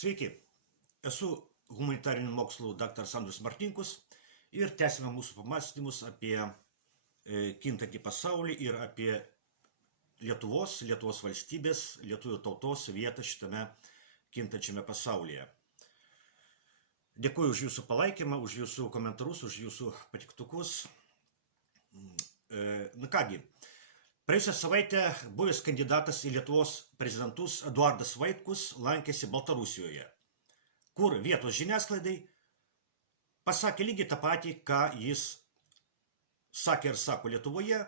Sveiki, esu humanitarinių mokslų daktaras Andrius Martinkus ir tęsime mūsų pamastymus apie kintantį pasaulį ir apie Lietuvos valstybės, lietuvių tautos vietą šitame kintančiame pasaulyje. Dėkuoju už jūsų palaikymą, už jūsų komentarus, už jūsų patiktukus. Na kągi, praėjusią savaitę buvęs kandidatas į Lietuvos prezidentus Eduardas Vaitkus lankėsi Baltarusijoje, kur vietos žiniasklaidai pasakė lygiai tą patį, ką jis sakė ir sako Lietuvoje.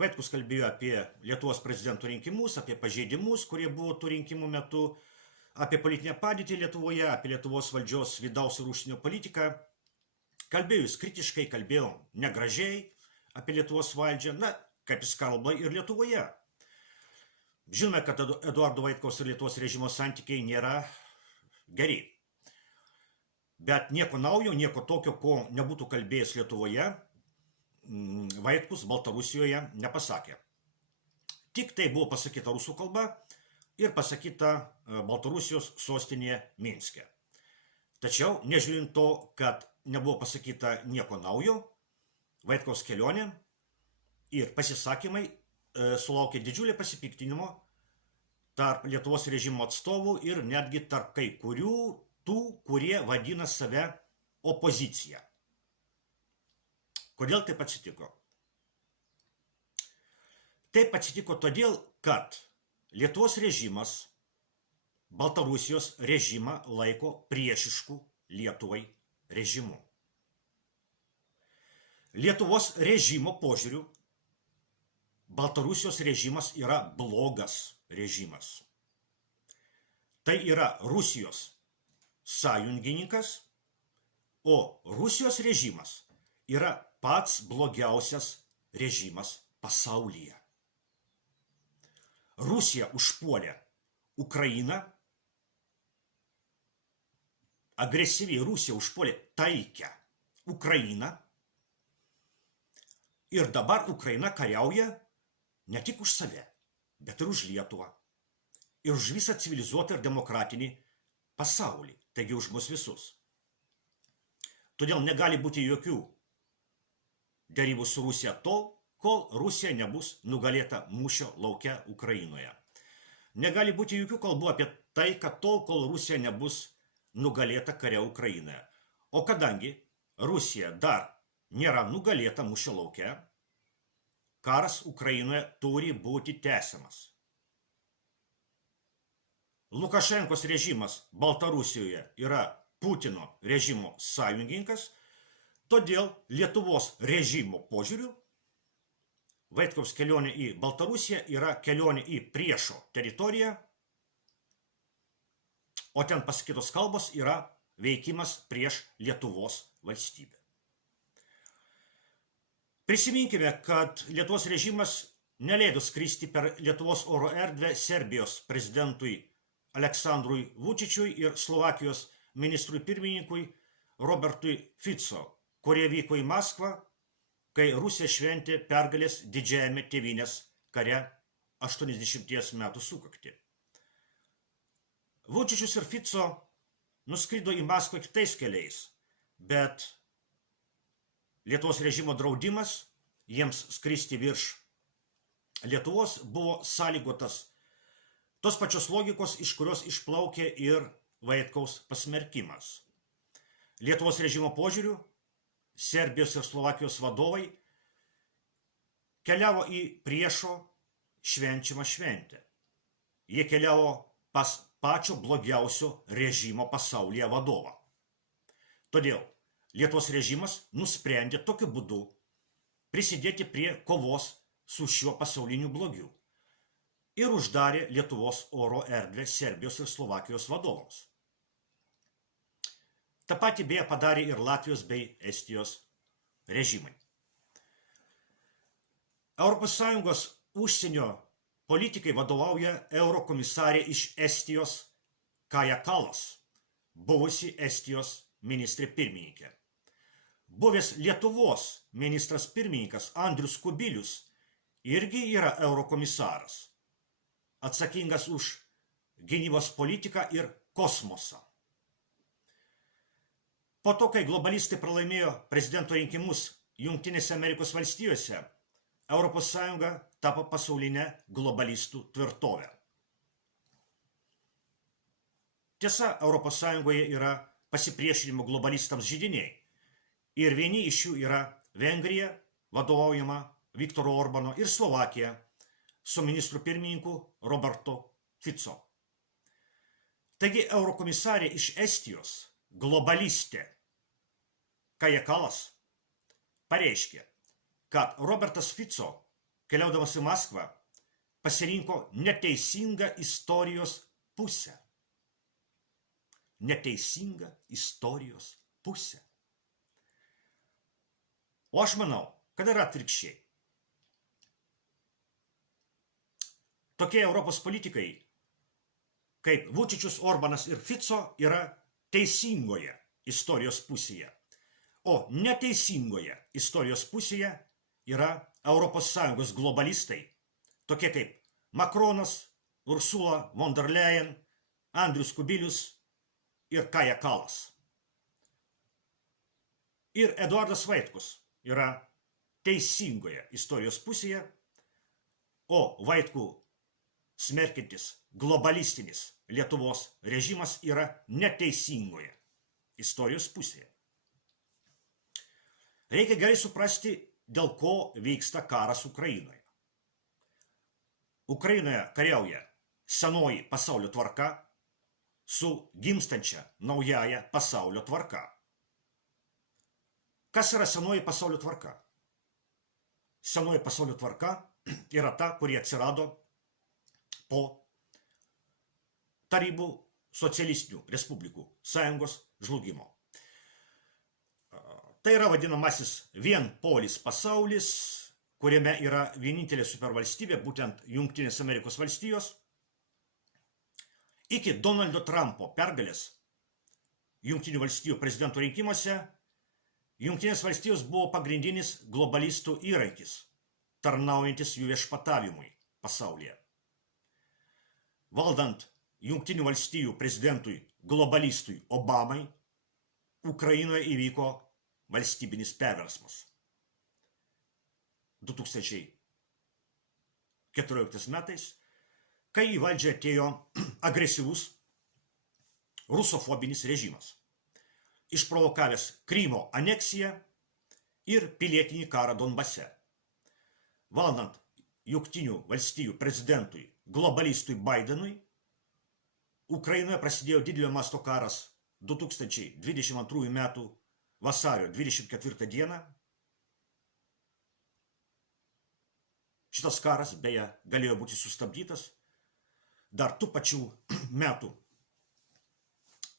Vaitkus kalbėjo apie Lietuvos prezidentų rinkimus, apie pažeidimus, kurie buvo tų rinkimų metu, apie politinę padėtį Lietuvoje, apie Lietuvos valdžios vidaus ir užsienio politiką. Kalbėjo jis kritiškai, kalbėjo negražiai apie Lietuvos valdžią, kaip jis kalba ir Lietuvoje. Žinome, kad Eduardo Vaitkaus ir Lietuvos režimo santykiai nėra geri. Bet nieko naujo, nieko tokio, ko nebūtų kalbėjęs Lietuvoje, Vaitkus Baltarusijoje nepasakė. Tik tai buvo pasakyta rusų kalba ir pasakyta Baltarusijos sostinėje Minske. Tačiau, nežiūrint to, kad nebuvo pasakyta nieko naujo, Vaitkaus kelionė ir pasisakymai sulaukė didžiulį pasipiktinimo tarp Lietuvos režimo atstovų ir netgi tarp kai kurių tų, kurie vadina save opozicija. Kodėl taip atsitiko? Taip atsitiko todėl, kad Lietuvos režimas Baltarusijos režimą laiko priešišku Lietuvai režimu. Lietuvos režimo požiūriu Baltarusijos režimas yra blogas režimas. Tai yra Rusijos sąjungininkas, o Rusijos režimas yra pats blogiausias režimas pasaulyje. Rusija užpuolė Ukrainą, agresyviai Rusija užpuolė taikę Ukrainą ir dabar Ukraina kariauja ne tik už save, bet ir už Lietuvą ir už visą civilizuotą ir demokratinį pasaulį, taigi už mus visus. Todėl negali būti jokių derybų su Rusija tol, kol Rusija nebus nugalėta mūšio lauke Ukrainoje. Negali būti jokių kalbų apie taiką tol, kol Rusija nebus nugalėta kare Ukrainoje. O kadangi Rusija dar nėra nugalėta mūšio lauke, karas Ukrainoje turi būti tęsiamas. Lukašenkos režimas Baltarusijoje yra Putino režimo sąjungininkas, todėl Lietuvos režimo požiūriu Vaitkaus kelionė į Baltarusiją yra kelionė į priešo teritoriją, o ten pasakytos kalbos yra veikimas prieš Lietuvos valstybę. Prisiminkime, kad Lietuvos režimas neleido skristi per Lietuvos oro erdvę Serbijos prezidentui Aleksandrui Vučičiui ir Slovakijos ministrui pirmininkui Robertui Fico, kurie vyko į Maskvą, kai Rusija šventė pergalės didžiajame tėvynės kare 80 metų sukaktį. Vučičius ir Fico nuskrido į Maskvą kitais keliais, bet Lietuvos režimo draudimas jiems skristi virš Lietuvos buvo sąlygotas tos pačios logikos, iš kurios išplaukė ir Vaitkaus pasmerkimas. Lietuvos režimo požiūriu Serbijos ir Slovakijos vadovai keliavo į priešo švenčiamą šventę. Jie keliavo pas pačio blogiausio režimo pasaulyje vadovą. Todėl Lietuvos režimas nusprendė tokiu būdu prisidėti prie kovos su šiuo pasauliniu blogiu ir uždarė Lietuvos oro erdvę Serbijos ir Slovakijos vadovams. Ta pati beje padarė ir Latvijos bei Estijos režimai. ES užsienio politikai vadovauja eurokomisarė iš Estijos Kaja Kallas, buvusi Estijos ministrė pirmininkė. Buvęs Lietuvos ministras pirmininkas Andrius Kubilius irgi yra eurokomisaras, atsakingas už gynybos politiką ir kosmosą. Po to, kai globalistai pralaimėjo prezidento rinkimus Jungtinėse Amerikos valstijose, ES tapo pasaulinę globalistų tvirtovę. Tiesa, ES yra pasipriešinimo globalistams židiniai ir vieni iš jų yra Vengrija, vadovaujama Viktoro Orbano, ir Slovakija su ministru pirmininku Roberto Fico. Taigi eurokomisarė iš Estijos, globalistė Kaja Kallas, pareiškė, kad Robertas Fico, keliaudamas į Maskvą, pasirinko neteisingą istorijos pusę. Neteisingą istorijos pusę. O aš manau, kad yra atvirkščiai. Tokie Europos politikai, kaip Vučičius, Orbanas ir Fico, yra teisingoje istorijos pusėje. O neteisingoje istorijos pusėje yra ES globalistai, tokie kaip Makronas, Ursula von der Leyen, Andrius Kubilius ir Kaja Kallas. Ir Eduardas Vaitkus yra teisingoje istorijos pusėje, o Vaitkų smerkiantis globalistinis Lietuvos režimas yra neteisingoje istorijos pusėje. Reikia gerai suprasti, dėl ko vyksta karas Ukrainoje. Ukrainoje kariauja senoji pasaulio tvarka su gimstančia naujaja pasaulio tvarka. Kas yra senoji pasaulio tvarka? Senoji pasaulio tvarka yra ta, kuri atsirado po Tarybų socialistinių respublikų sąjungos žlugimo. Tai yra vadinamasis vienpolis pasaulis, kuriame yra vienintelė supervalstybė, būtent Jungtinės Amerikos valstijos. Iki Donaldo Trumpo pergalės Jungtinių valstijų prezidento rinkimuose Jungtinės valstijos buvo pagrindinis globalistų įrankis, tarnaujantis jų viešpatavimui pasaulyje. Valdant Jungtinių valstijų prezidentui globalistui Obamai, Ukrainoje įvyko valstybinis perversmas. 2014 metais, kai į valdžią atėjo agresyvus rusofobinis režimas, išprovokavęs Krymo aneksiją ir pilietinį karą Donbase. Valdant Jungtinių valstijų prezidentui globalistui Bidenui, Ukrainoje prasidėjo didelio masto karas 2022 metų vasario 24 dieną. Šitas karas, beje, galėjo būti sustabdytas dar tų pačių metų,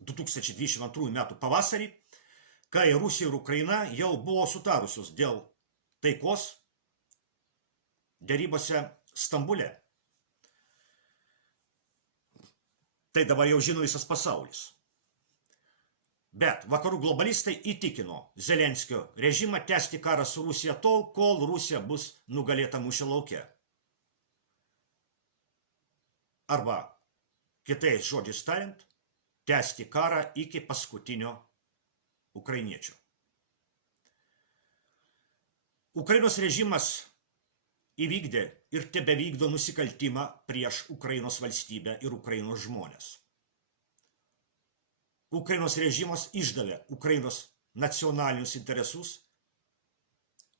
2022 metų pavasarį, kai Rusija ir Ukraina jau buvo sutarusios dėl taikos derybose Stambule. Tai dabar jau žino visas pasaulis. Bet vakarų globalistai įtikino Zelenskio režimą tęsti karą su Rusija tol, kol Rusija bus nugalėta mūšio lauke. Arba, kitais žodžiais tariant, tęsti karą iki paskutinio ukrainiečio. Ukrainos režimas įvykdė ir tebevykdo nusikaltimą prieš Ukrainos valstybę ir Ukrainos žmonės. Ukrainos režimas išdavė Ukrainos nacionalinius interesus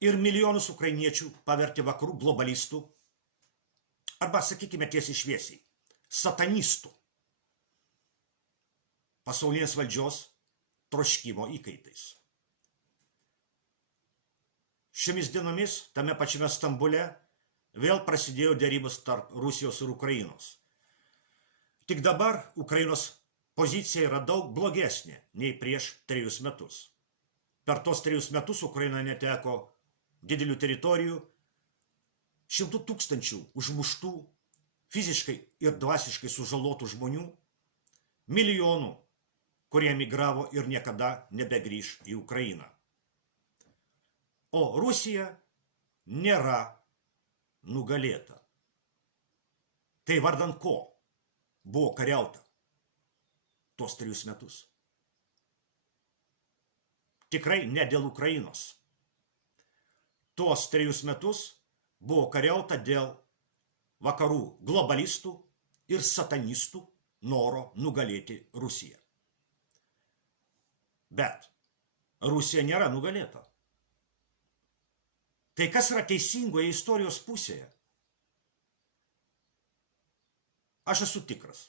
ir milijonus ukrainiečių pavertė vakarų globalistų, arba, sakykime tiesiai šviesiai, satanistų, pasaulinės valdžios troškimo įkaitais. Šiomis dienomis tame pačiame Stambule vėl prasidėjo derybos tarp Rusijos ir Ukrainos. Tik dabar Ukrainos pozicija yra daug blogesnė nei prieš 3 metus. Per tos 3 metus Ukraina neteko didelių teritorijų, 100 000 užmuštų, fiziškai ir dvasiškai sužalotų žmonių, milijonų, kurie emigravo ir niekada nebegrįš į Ukrainą. O Rusija nėra nugalėta. Tai vardan ko buvo kariauta? tuos 3 metus. Tikrai ne dėl Ukrainos. Tuos 3 metus buvo kariauta dėl vakarų globalistų ir satanistų noro nugalėti Rusiją. Bet Rusija nėra nugalėta. Tai kas yra teisingoje istorijos pusėje? Aš esu tikras,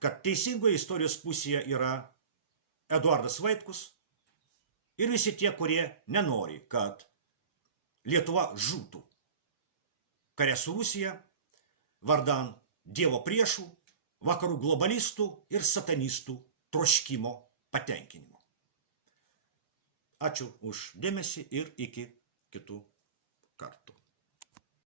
kad teisingoje istorijos pusėje yra Eduardas Vaitkus ir visi tie, kurie nenori, kad Lietuva žūtų kare su Rusija vardan Dievo priešų, vakarų globalistų ir satanistų troškimo patenkinimo. Ačiū už dėmesį ir iki kitų kartų.